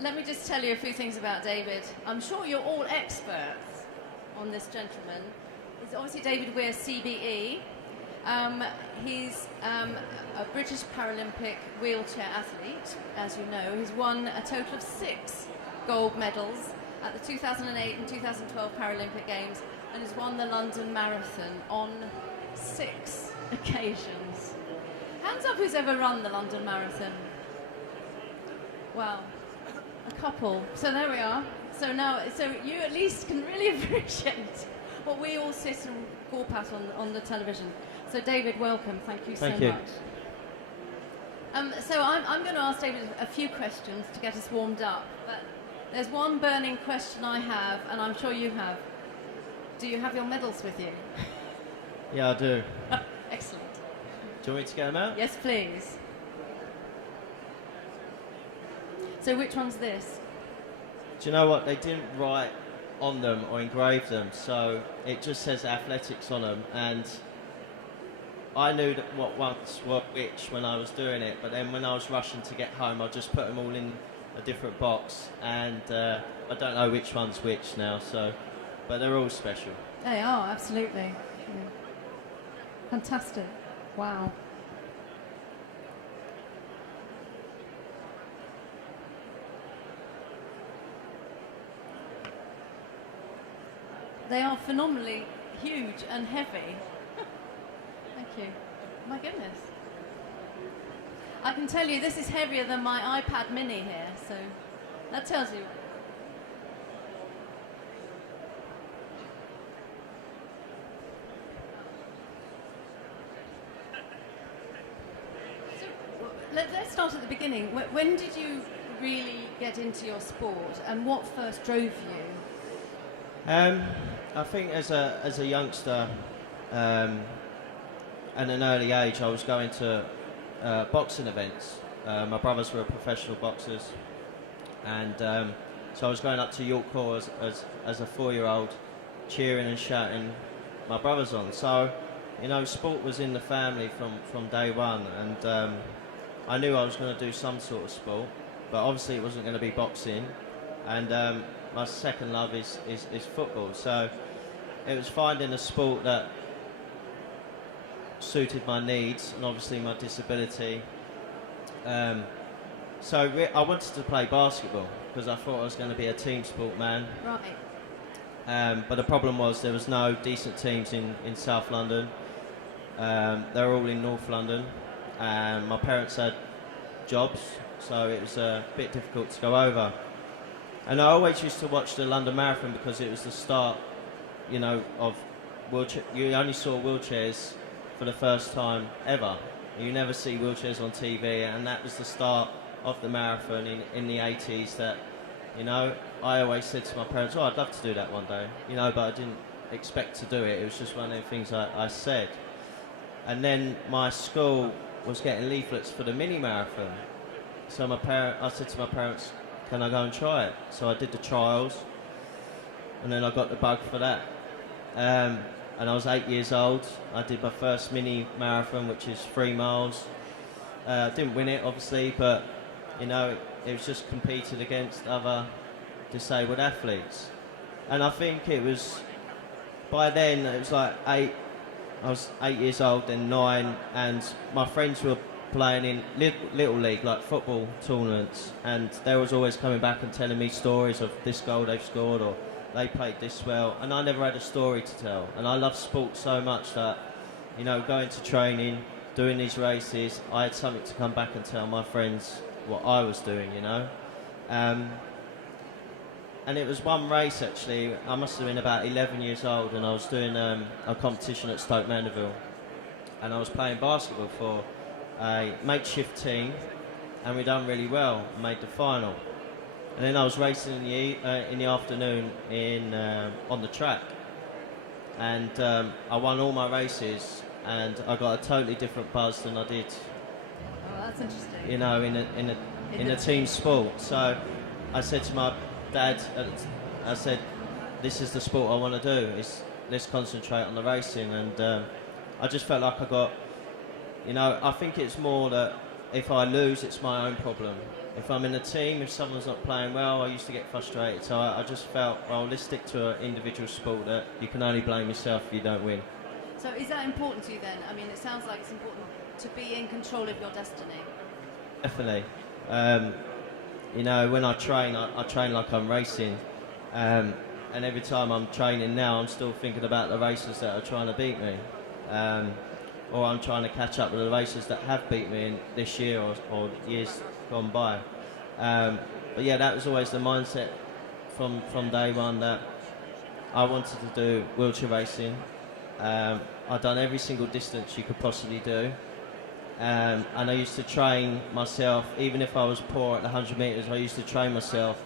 let me just tell you a few things about David. I'm sure you're all experts on this gentleman. It's obviously David Weir, CBE. He's a British Paralympic wheelchair athlete, as you know. He's won a total of 6 gold medals at the 2008 and 2012 Paralympic Games, and has won the London Marathon on 6 occasions. Hands up who's ever run the London Marathon. Wow, a couple. So there we are. So now, so you at least can really appreciate what we all sit and gawp at on the television. So David, welcome. Thank you so much. So I'm going to ask David a few questions to get us warmed up. But there's one burning question I have, and I'm sure you have. Do you have your medals with you? Yeah, I do. Excellent. Do you want me to get them out? Yes, please. So which one's this? Do you know what? They didn't write on them or engrave them, so it just says athletics on them. And I knew that what once were which when I was doing it, but then when I was rushing to get home, I just put them all in a different box, and I don't know which one's which now. So, but they're all special. They are, absolutely. Yeah. Fantastic. Wow. They are phenomenally huge and heavy. Thank you. My goodness. I can tell you this is heavier than my iPad mini here, so that tells you. So let's start at the beginning. When did you really get into your sport, and what first drove you? I think as a youngster, at an early age, I was going to boxing events. My brothers were professional boxers, and so I was going up to York Hall as a 4-year-old, cheering and shouting my brothers on. So, you know, sport was in the family from day one, and I knew I was going to do some sort of sport, but obviously it wasn't going to be boxing. And my second love is football. So it was finding a sport that suited my needs and obviously my disability. So I wanted to play basketball because I thought I was going to be a team sport man. Right. But the problem was there was no decent teams in South London. They were all in North London. My parents had jobs, so it was a bit difficult to go over. And I always used to watch the London Marathon because it was the start, you know, of wheelchair. You only saw wheelchairs for the first time ever. You never see wheelchairs on TV, and that was the start of the marathon in the 80s. That, you know, I always said to my parents, "Oh, I'd love to do that one day," you know, but I didn't expect to do it. It was just one of the things I said. And then my school was getting leaflets for the mini marathon, so I said to my parents, "Can I go and try it?" So I did the trials, and then I got the bug for that. And I was 8 years old. I did my first mini marathon, which is 3 miles. Didn't win it, obviously, but you know, it was just competed against other disabled athletes. And I think it was, by then, it was like I was 8 years old, then 9, and my friends were playing in little league, like football tournaments, and they was always coming back and telling me stories of this goal they've scored, or they played this well, and I never had a story to tell. And I love sport so much that, you know, going to training, doing these races, I had something to come back and tell my friends what I was doing, you know. And it was one race, actually. I must have been about 11 years old, and I was doing a competition at Stoke Mandeville, and I was playing basketball for a makeshift team, and we done really well, made the final. And then I was racing in the afternoon on the track, and I won all my races, and I got a totally different buzz than I did. Oh, that's interesting. You know, in a team sport. So I said to my dad, I said, "This is the sport I want to do. Let's concentrate on the racing." And I just felt like I got, you know, I think it's more that if I lose, it's my own problem. if I'm in a team, if someone's not playing well, I used to get frustrated. So I just felt, well, let's stick to an individual sport that you can only blame yourself if you don't win. So is that important to you then? I mean, it sounds like it's important to be in control of your destiny. Definitely. You know, when I train like I'm racing. And every time I'm training now, I'm still thinking about the racers that are trying to beat me. Or I'm trying to catch up with the racers that have beat me in this year or years gone by. But yeah, that was always the mindset from day one, that I wanted to do wheelchair racing. I'd done every single distance you could possibly do. And I used to train myself, even if I was poor at the 100 metres, I used to train myself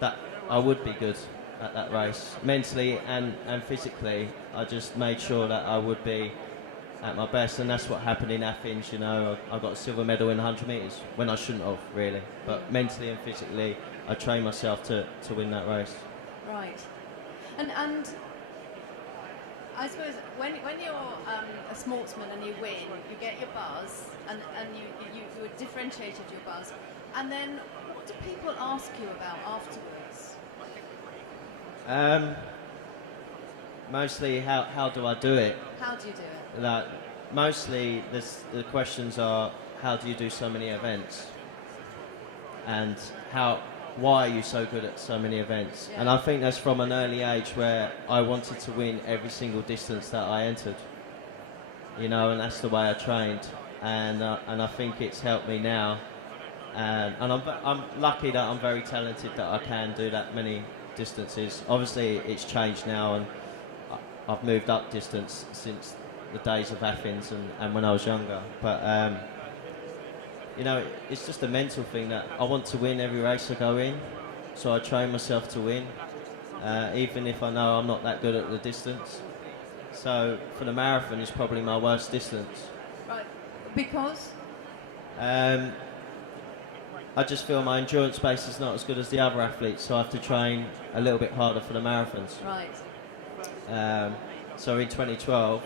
that I would be good at that race. Mentally and physically, I just made sure that I would be at my best, and that's what happened in Athens. You know, I got a silver medal in 100 metres when I shouldn't have, really. But mentally and physically, I trained myself to win that race. Right. And I suppose when you're a sportsman and you win, you get your buzz, and you differentiated your buzz. And then what do people ask you about afterwards? Mostly, how do I do it? How do you do it? Like, mostly, the questions are, how do you do so many events? And why are you so good at so many events? Yeah. And I think that's from an early age where I wanted to win every single distance that I entered. You know, and that's the way I trained. And I think it's helped me now. And I'm lucky that I'm very talented that I can do that many distances. Obviously, it's changed now, and I've moved up distance since the days of Athens and when I was younger. But you know, it's just a mental thing that I want to win every race I go in, so I train myself to win, even if I know I'm not that good at the distance. So for the marathon, it's probably my worst distance. Right. Because? I just feel my endurance base is not as good as the other athletes, so I have to train a little bit harder for the marathons. Right. So in 2012,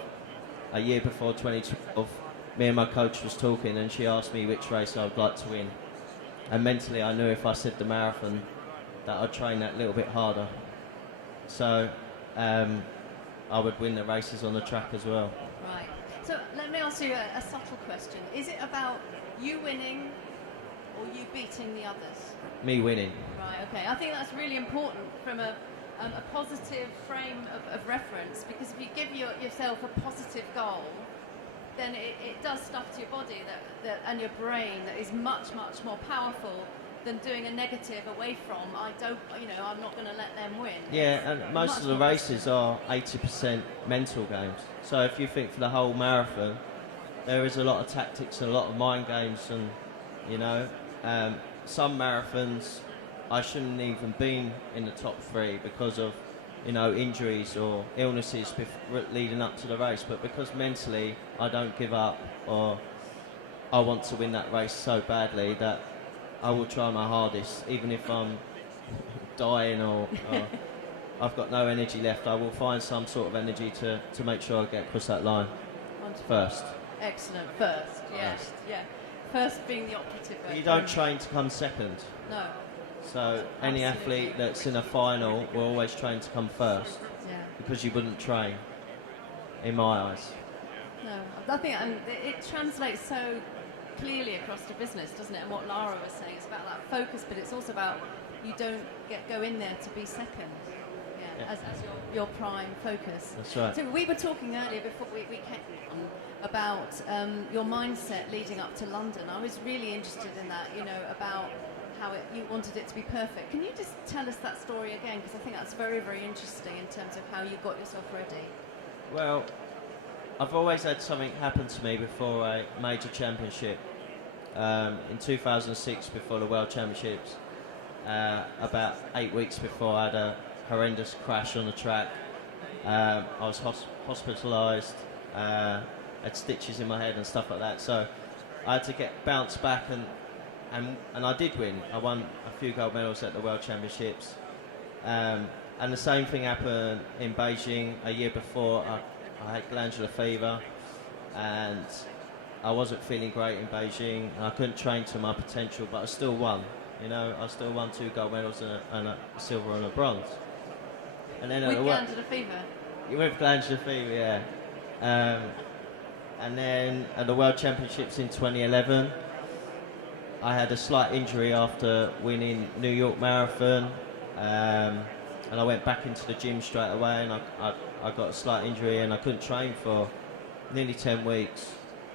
a year before 2012, me and my coach was talking, and she asked me which race I would like to win. And mentally, I knew if I said the marathon, that I'd train that little bit harder. So I would win the races on the track as well. Right. So let me ask you a subtle question. Is it about you winning or you beating the others? Me winning. Right, okay. I think that's really important from a positive frame of reference, because if you give yourself a positive goal, then it does stuff to your body that and your brain that is much, much more powerful than doing a negative away from, I'm not going to let them win. Yeah, and most of the races are 80% mental games. So if you think for the whole marathon, there is a lot of tactics and a lot of mind games, and, you know, some marathons I shouldn't even been in the top 3 because of, you know, injuries or illnesses leading up to the race. But because mentally I don't give up, or I want to win that race so badly that I will try my hardest, even if I'm dying or I've got no energy left. I will find some sort of energy to make sure I get across that line. Wonderful. First. Excellent. First, yes. First. Yeah. First being the operative. You don't train to come second. No. So any athlete that's in a final will always train to come first. Yeah. Because you wouldn't train, in my eyes. No, I think it translates so clearly across to business, doesn't it? And what Lara was saying, it's about that focus, but it's also about you don't go in there to be second. Yeah. As your prime focus. That's right. So we were talking earlier before we came on about your mindset leading up to London. I was really interested in that, you know, about how you wanted it to be perfect. Can you just tell us that story again? Because I think that's very, very interesting in terms of how you got yourself ready. Well, I've always had something happen to me before a major championship. In 2006, before the World Championships, about 8 weeks before, I had a horrendous crash on the track. I was hospitalised, had stitches in my head and stuff like that. So I had to get bounced back, and I did win. I won a few gold medals at the World Championships. And the same thing happened in Beijing a year before. I had glandular fever, and I wasn't feeling great in Beijing, and I couldn't train to my potential, but I still won. You know, I still won 2 gold medals and a silver and a bronze. And then with glandular fever. With glandular fever, yeah. And then at the World Championships in 2011, I had a slight injury after winning New York Marathon, and I went back into the gym straight away, and I got a slight injury, and I couldn't train for nearly 10 weeks.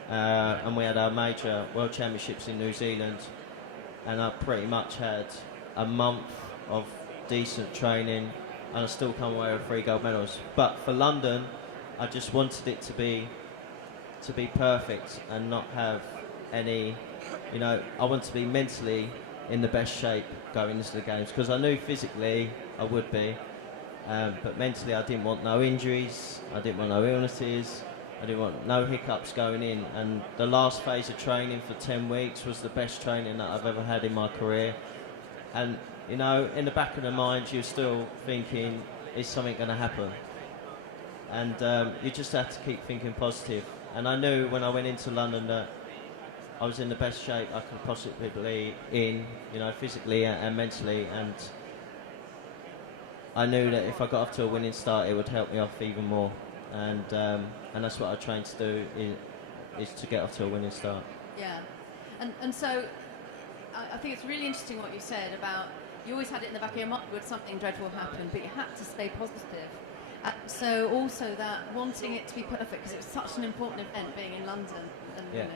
And we had our major World Championships in New Zealand, and I pretty much had a month of decent training, and I still come away with 3 gold medals. But for London, I just wanted it to be perfect and not have any, you know, I want to be mentally in the best shape going into the games, because I knew physically I would be, but mentally I didn't want no injuries, I didn't want no illnesses, I didn't want no hiccups going in. And the last phase of training for 10 weeks was the best training that I've ever had in my career. And, you know, in the back of the mind, you're still thinking, is something going to happen? And you just have to keep thinking positive. And I knew when I went into London that I was in the best shape I could possibly be in, you know, physically and mentally. And I knew that if I got off to a winning start, it would help me off even more. And that's what I trained to do, is to get off to a winning start. Yeah, and so I think it's really interesting what you said about you always had it in the back of your mind would something dreadful happen, but you had to stay positive. So also that wanting it to be perfect, because it was such an important event being in London. And, Yeah. you know,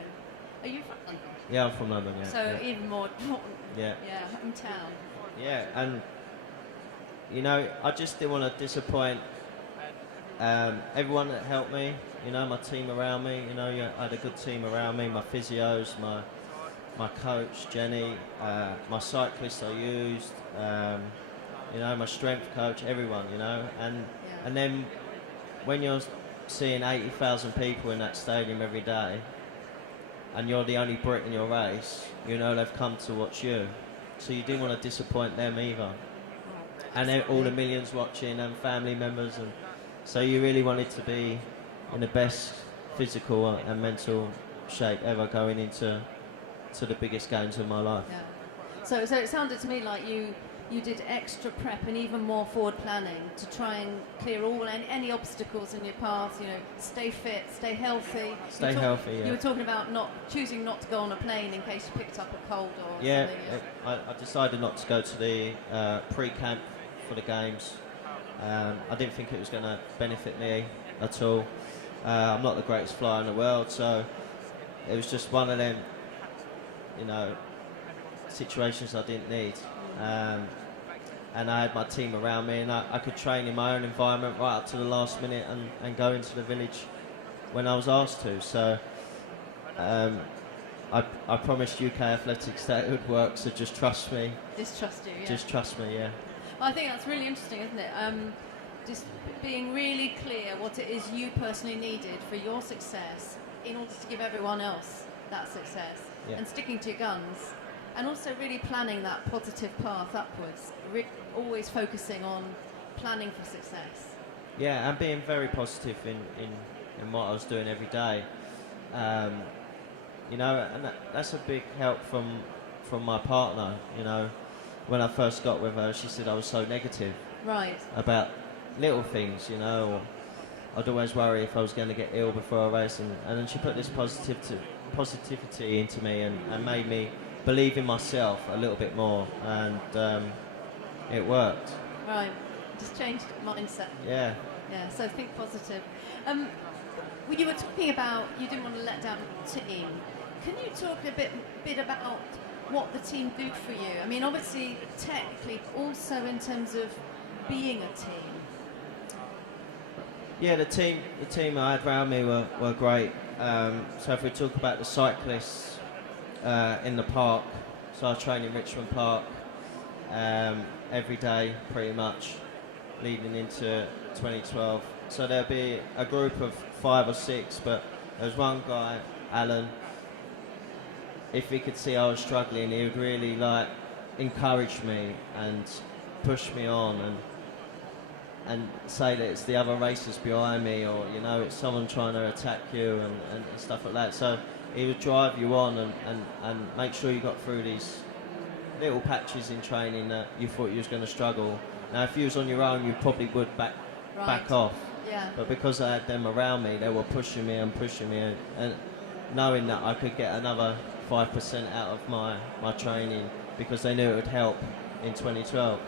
are you from London? Yeah, I'm from London, yeah. So yeah. even more important. Yeah. Yeah, hometown. Yeah, and, you know, I just didn't want to disappoint everyone that helped me, you know, my team around me. You know, I had a good team around me, my physios, my coach, Jenny, my cyclist I used, you know, my strength coach, everyone, you know. And then when you're seeing 80,000 people in that stadium every day, and you're the only Brit in your race, you know they've come to watch you. So you didn't want to disappoint them either. And all the millions watching and family members, and so you really wanted to be in the best physical and mental shape ever going into the biggest games of my life. Yeah. So it sounded to me like you did extra prep and even more forward planning to try and clear any obstacles in your path. You know, stay fit, stay healthy. Stay healthy. Yeah. You were talking about choosing not to go on a plane in case you picked up a cold or something. Yeah, I decided not to go to the pre-camp for the games. I didn't think it was going to benefit me at all. I'm not the greatest flyer in the world, so it was just one of them, you know, situations I didn't need. And I had my team around me, and I could train in my own environment right up to the last minute and go into the village when I was asked to. So I promised UK Athletics that it would work, so just trust me. Just trust you, yeah. Just trust me, yeah. Well, I think that's really interesting, isn't it? Just being really clear what it is you personally needed for your success in order to give everyone else that success, and sticking to your guns, and also really planning that positive path upwards, always focusing on planning for success. Yeah, and being very positive in what I was doing every day. You know, and that's a big help from my partner, you know. When I first got with her, she said I was so negative about little things, you know, or I'd always worry if I was going to get ill before a race, and then she put this positivity into me and made me believe in myself a little bit more, and it worked. Right, just changed mindset. Yeah. Yeah, so think positive. When you were talking about you didn't want to let down the team, can you talk a bit about what the team do for you? I mean, obviously, technically, also in terms of being a team. Yeah, the team I had around me were great. So if we talk about the cyclists in the park, so I train in Richmond Park every day, pretty much, leading into 2012. So there'll be a group of 5 or 6, but there was one guy, Alan. If he could see I was struggling, he would really encourage me and push me on and say that it's the other racers behind me, or you know, it's someone trying to attack you and stuff like that. So he would drive you on and make sure you got through these little patches in training that you thought you was going to struggle. Now, if you was on your own, you probably would back off. Yeah. But because I had them around me, they were pushing me, and knowing that I could get another 5% out of my training because they knew it would help in 2012.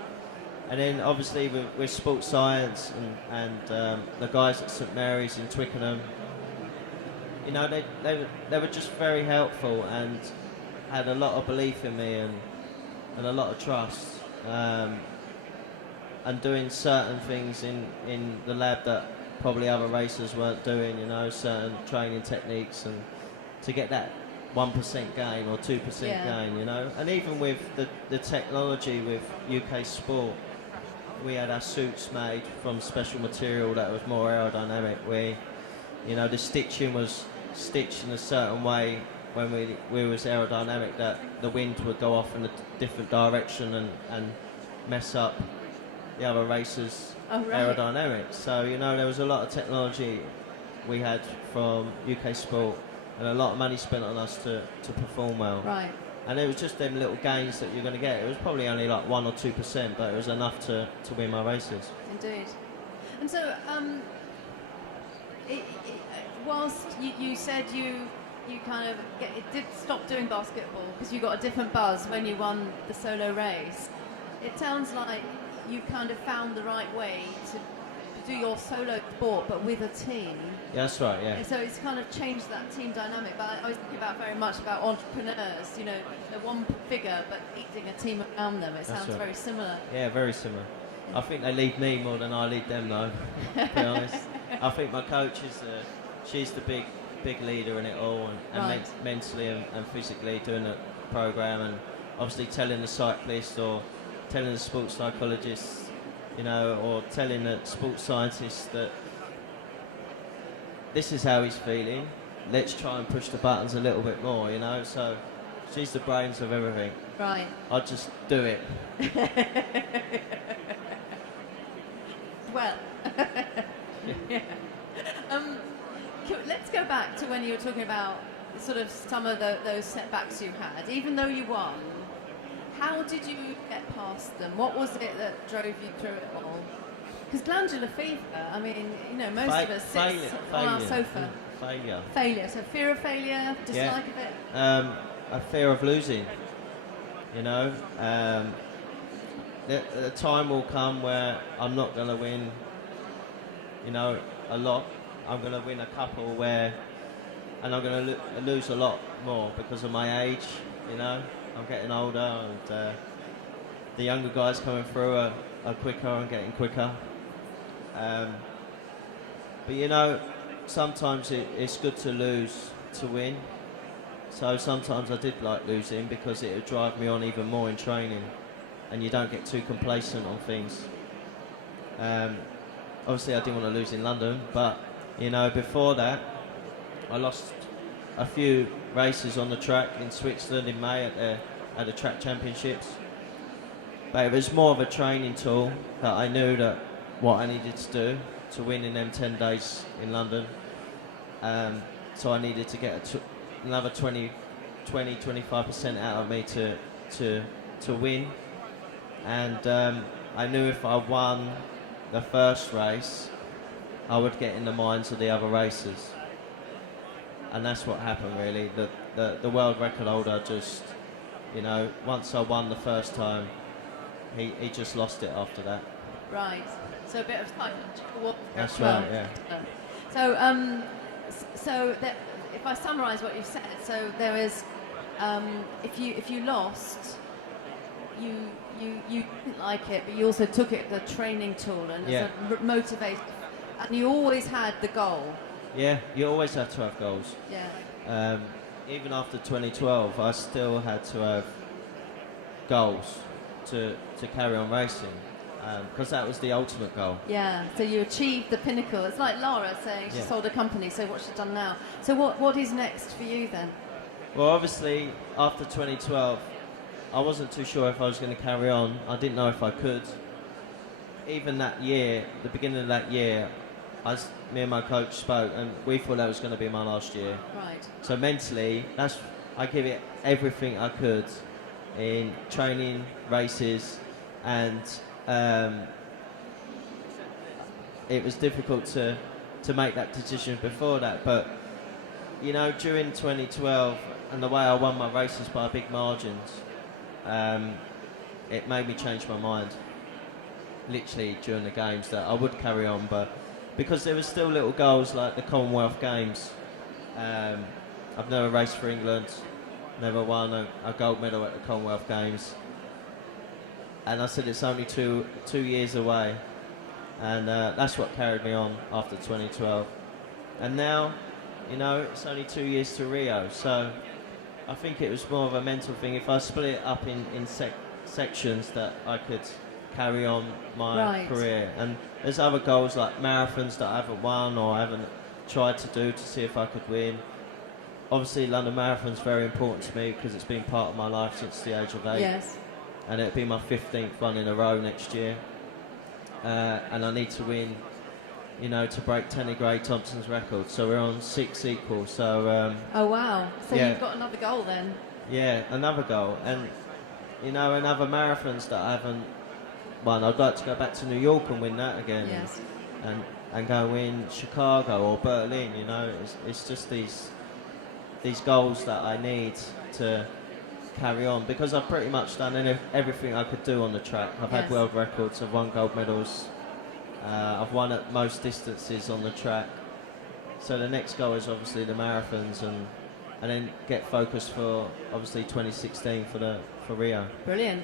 And then obviously with sports science and the guys at St Mary's in Twickenham, you know, they were just very helpful and had a lot of belief in me and a lot of trust, and doing certain things in the lab that probably other racers weren't doing, you know, certain training techniques, and to get that 1% gain or 2% gain, you know. And even with the technology with UK sport, we had our suits made from special material that was more aerodynamic. You know, the stitching was stitched in a certain way when we was aerodynamic, that the wind would go off in a different direction and mess up the other racers' aerodynamics. So, you know, there was a lot of technology we had from UK sport and a lot of money spent on us to perform well. Right. And it was just them little gains that you're going to get. It was probably only like 1 or 2%, but it was enough to win my races. Indeed. And so, whilst you said you kind of did stop doing basketball because you got a different buzz when you won the solo race, it sounds like you kind of found the right way to do your solo sport but with a team. Yeah, that's right, yeah. So it's kind of changed that team dynamic. But I was thinking about very much about entrepreneurs, you know, the one figure but leading a team around them. It sounds very similar. Yeah, very similar. I think they lead me more than I lead them, though, to be honest. I think my coach she's the big leader in it all, and mentally and physically doing the program, and obviously telling the cyclist or telling the sports psychologist, you know, or telling the sports scientist that this is how he's feeling, let's try and push the buttons a little bit more, you know. So she's the brains of everything. Right. I just do it. Well, yeah. Let's go back to when you were talking about sort of some of those setbacks you had. Even though you won, how did you get past them? What was it that drove you through it all? Because glandular fever, I mean, you know, most of us sit on our sofa. Failure. So fear of failure, dislike of it? A fear of losing, you know. The time will come where I'm not going to win, you know, a lot. I'm going to win a couple and I'm going to lose a lot more because of my age, you know. I'm getting older, and the younger guys coming through are quicker and getting quicker. But you know, sometimes it's good to lose to win. So sometimes I did like losing because it would drive me on even more in training, and you don't get too complacent on things. Obviously I didn't want to lose in London, but you know, before that I lost a few races on the track in Switzerland in May at the track championships. But it was more of a training tool that I knew that what I needed to do to win in them 10 days in London. So I needed to get another 20-25% out of me to win. And I knew if I won the first race, I would get in the minds of the other racers. And that's what happened, really. The world record holder just, you know, once I won the first time, he just lost it after that. Right. So a bit of psychological warfare. That's right, yeah. So if I summarise what you've said, so there is, if you lost, you didn't like it, but you also took it as a training tool and as a motivator, and you always had the goal. Yeah, you always have to have goals. Yeah. Even after 2012, I still had to have goals to carry on racing, because that was the ultimate goal. Yeah, so you achieved the pinnacle. It's like Lara saying she sold a company, so what she's done now. So what is next for you then? Well, obviously, after 2012, I wasn't too sure if I was going to carry on. I didn't know if I could. Even that year, the beginning of that year, me and my coach spoke, and we thought that was going to be my last year. Right. So mentally, I give it everything I could in training, races, and it was difficult to make that decision before that. But you know, during 2012 and the way I won my races by big margins, it made me change my mind. Literally during the games that I would carry on, but because there were still little goals like the Commonwealth Games. I've never raced for England, never won a gold medal at the Commonwealth Games, and I said it's only two years away, and that's what carried me on after 2012. And now, you know, it's only 2 years to Rio, so I think it was more of a mental thing. If I split it up in sections, that I could carry on my career. And there's other goals like marathons that I haven't won or I haven't tried to do to see if I could win. Obviously, London Marathon's very important to me because it's been part of my life since the age of 8. Yes. And it'll be my 15th run in a row next year. And I need to win, you know, to break Tenny Gray Thompson's record. So we're on 6 equal. So. Oh wow! So yeah. You've got another goal then. Yeah, another goal, and you know, in other marathons that I haven't won, I'd like to go back to New York and win that again. Yes. And go win Chicago or Berlin. You know, it's just these goals that I need to carry on, because I've pretty much done everything I could do on the track. I've had world records, I've won gold medals, I've won at most distances on the track. So the next goal is obviously the marathons, and then get focused for obviously 2016 for Rio. Brilliant.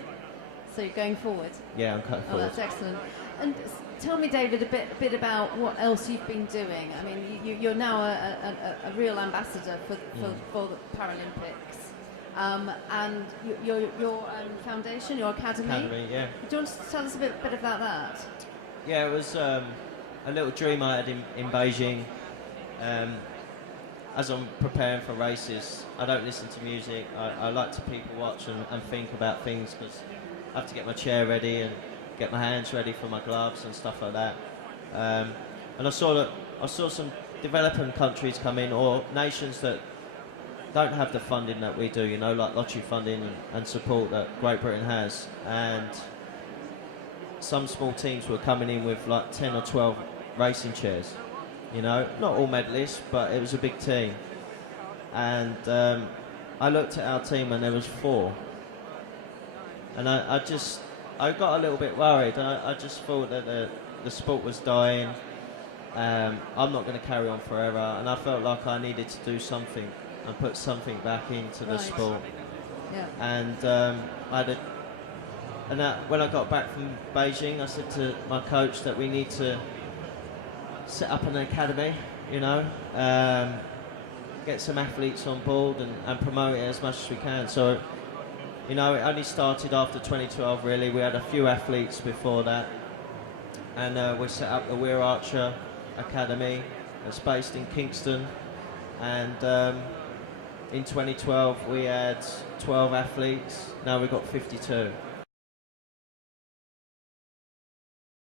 So you're going forward. Yeah, I'm going forward. Oh, that's excellent. And tell me, David, a bit about what else you've been doing. I mean, you're now a real ambassador for the Paralympics. And your foundation, your academy. Academy, yeah. Do you want to tell us a bit about that? Yeah, it was a little dream I had in Beijing. As I'm preparing for races, I don't listen to music. I like to people watch and think about things, because I have to get my chair ready and get my hands ready for my gloves and stuff like that. And I saw some developing countries come in, or nations that don't have the funding that we do, you know, like lottery funding and support that Great Britain has. And some small teams were coming in with like 10 or 12 racing chairs. You know, not all medalists, but it was a big team. And I looked at our team and there was 4. And I got a little bit worried. I just thought that the sport was dying. I'm not going to carry on forever. And I felt like I needed to do something and put something back into the sport. Yeah. And when I got back from Beijing, I said to my coach that we need to set up an academy, you know, get some athletes on board and promote it as much as we can. So, you know, it only started after 2012 really. We had a few athletes before that, and we set up the Weir Archer Academy. It's based in Kingston, and in 2012 we had 12 athletes. Now we've got 52.